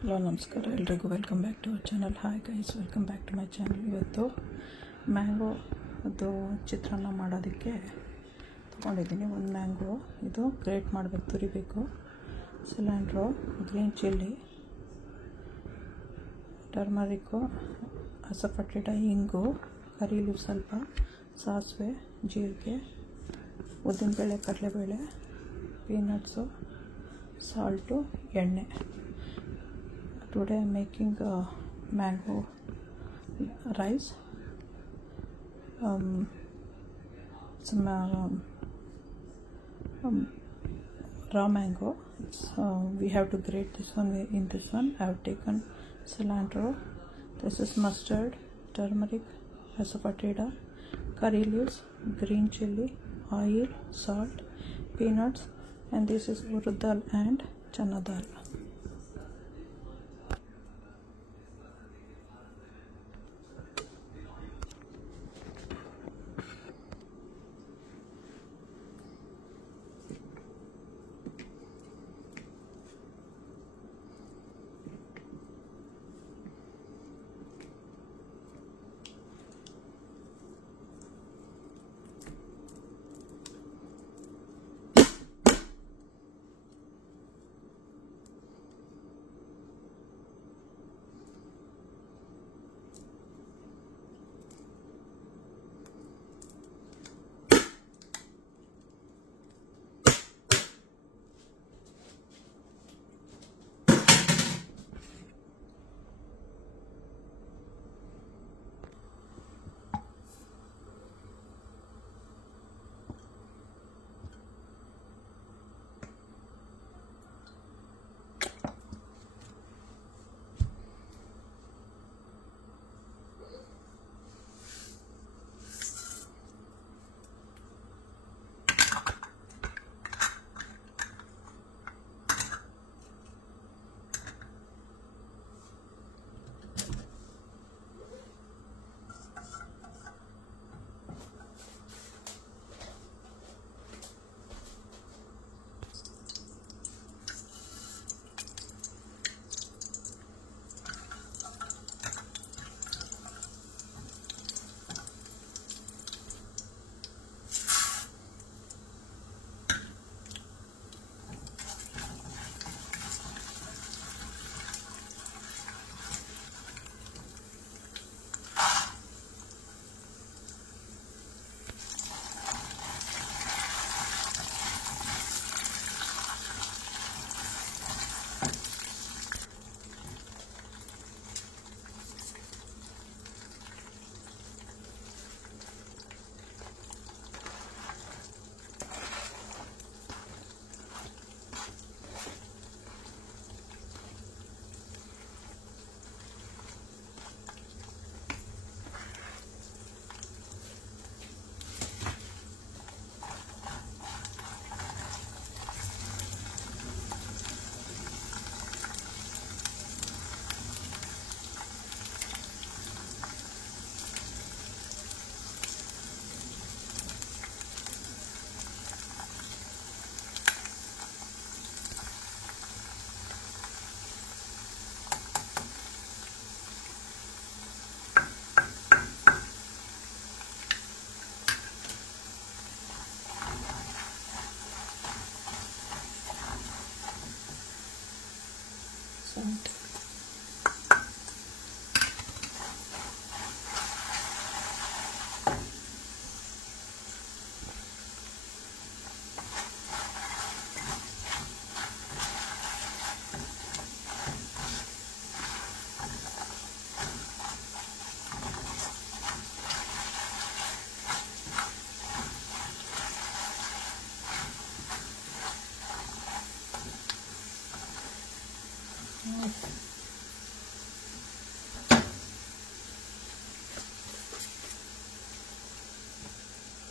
Hello ನಮಸ್ಕಾರ ಎಲ್ರಿಗೂ welcome back to our channel. Hi guys, welcome back to my channel. ಇವತ್ತು mango ಅದು ಚಿತ್ರಾನ್ನ ಮಾಡೋದಕ್ಕೆ ತೊಗೊಂಡಿದ್ದೀನಿ. ಒಂದು ಮ್ಯಾಂಗೋ ಇದು ಗ್ರೇಟ್ ಮಾಡಬೇಕು, ತುರಿಬೇಕು. Cilantro, green chilli, turmeric, asafoetida, ಇಂಗು, ಕರಿ ಲೀವ್ ಸ್ವಲ್ಪ, ಸಾಸಿವೆ, ಜೀರಿಗೆ, ಉದ್ದಿನಬೇಳೆ, ಕಡಲೆಬೇಳೆ, ಪೀನಟ್ಸು, ಸಾಲ್ಟು, ಎಣ್ಣೆ. Today I am making mango rice. Some raw mango. We have to grate this one. In this one I have taken cilantro. This is mustard, turmeric, asafoetida, curry leaves, green chili, oil, salt, peanuts, and this is urad dal and chana dal.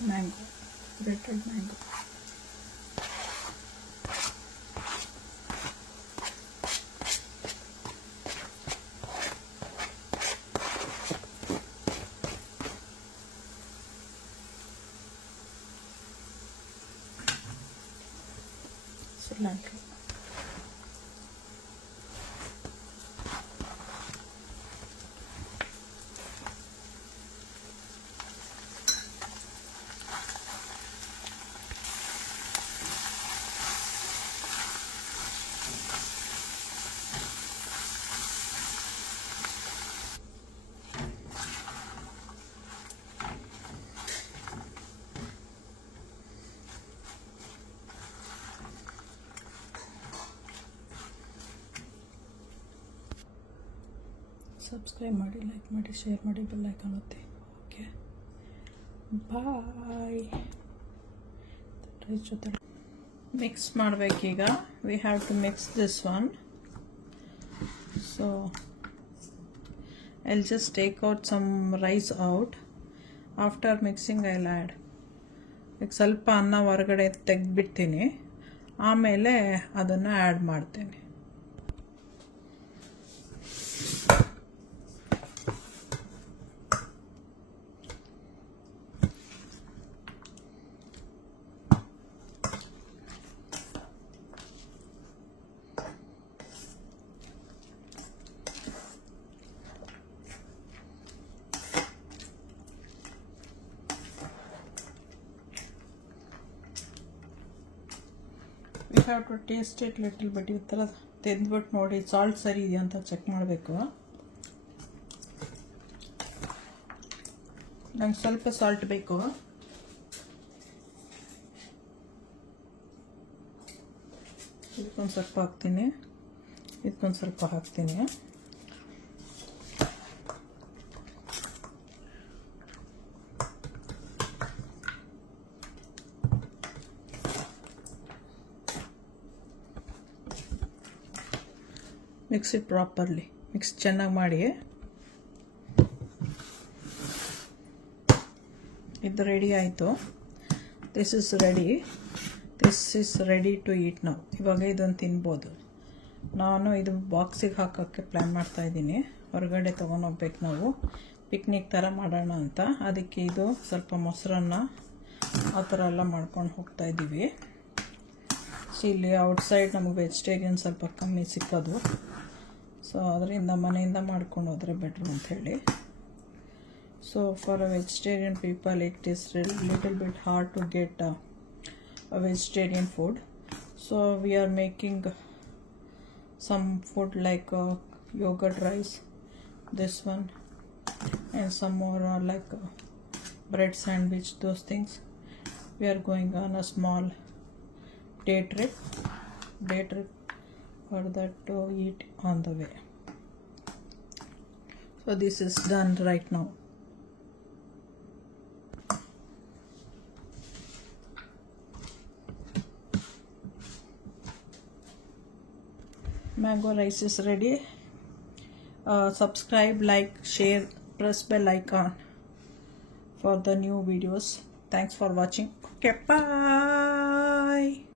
Mango, grated mango. cilantro. Subscribe ಮಾಡಿ, like ಮಾಡಿ, share ಮಾಡಿ, bell icon ಒತ್ತಿ. Okay, bye. Rice ಜೊತೆ mix ಮಾಡಬೇಕೀಗ. We have to mix this one. So I'll just take out some rice out. After mixing I'll add. ಈಗ ಸ್ವಲ್ಪ ಅನ್ನ ಹೊರಗಡೆ ತೆಗೆದ್ಬಿಡ್ತೀನಿ, ಆಮೇಲೆ ಅದನ್ನು ಆ್ಯಡ್ ಮಾಡ್ತೀನಿ. We have to taste it little bit. ಈ ಥರ ತೆಗೆದ್ಬಿಟ್ಟು ನೋಡಿ ಸಾಲ್ಟ್ ಸರಿ ಇದೆಯಾ ಅಂತ ಚೆಕ್ ಮಾಡಬೇಕು. ನಂಗೆ ಸ್ವಲ್ಪ ಸಾಲ್ಟ್ ಬೇಕು. ಇದಕ್ಕೊಂದು ಸ್ವಲ್ಪ ಹಾಕ್ತೀನಿ, ಇದಕ್ಕೊಂದು ಸ್ವಲ್ಪ ಹಾಕ್ತೀನಿ. Mix it properly. ಮಿಕ್ಸ್ ಚೆನ್ನಾಗಿ ಮಾಡಿ. ಇದು ರೆಡಿ ಆಯಿತು. This is ready to eat ನಾವು. ಇವಾಗ ಇದನ್ನು ತಿನ್ಬೋದು. ನಾನು ಇದು ಬಾಕ್ಸಿಗೆ ಹಾಕೋಕ್ಕೆ ಪ್ಲ್ಯಾನ್ ಮಾಡ್ತಾಯಿದ್ದೀನಿ. ಹೊರಗಡೆ ತೊಗೊಂಡೋಗ್ಬೇಕು ನಾವು, ಪಿಕ್ನಿಕ್ ಥರ ಮಾಡೋಣ ಅಂತ. ಅದಕ್ಕೆ ಇದು ಸ್ವಲ್ಪ ಮೊಸರನ್ನ ಆ ಥರ ಎಲ್ಲ ಮಾಡ್ಕೊಂಡು ಹೋಗ್ತಾಯಿದ್ದೀವಿ. ಸೊ ಇಲ್ಲಿ ಔಟ್ಸೈಡ್ ನಮಗೆ ವೆಜಿಟೇರಿಯನ್ ಸ್ವಲ್ಪ ಕಮ್ಮಿ ಸಿಕ್ಕೋದು. ಸೊ ಅದರಿಂದ ಮನೆಯಿಂದ ಮಾಡ್ಕೊಂಡು ಹೋದರೆ ಬೆಟ್ರು ಅಂಥೇಳಿ. So for a vegetarian people it is little bit hard to get a vegetarian food. So we are making some food like yogurt rice, this one, and some more like bread sandwich, those things. We are going on a small day trip for that to eat on the way. So this is done right now. Mango rice is ready. Subscribe, like, share, press bell icon for the new videos. Thanks for watching. Okay, bye.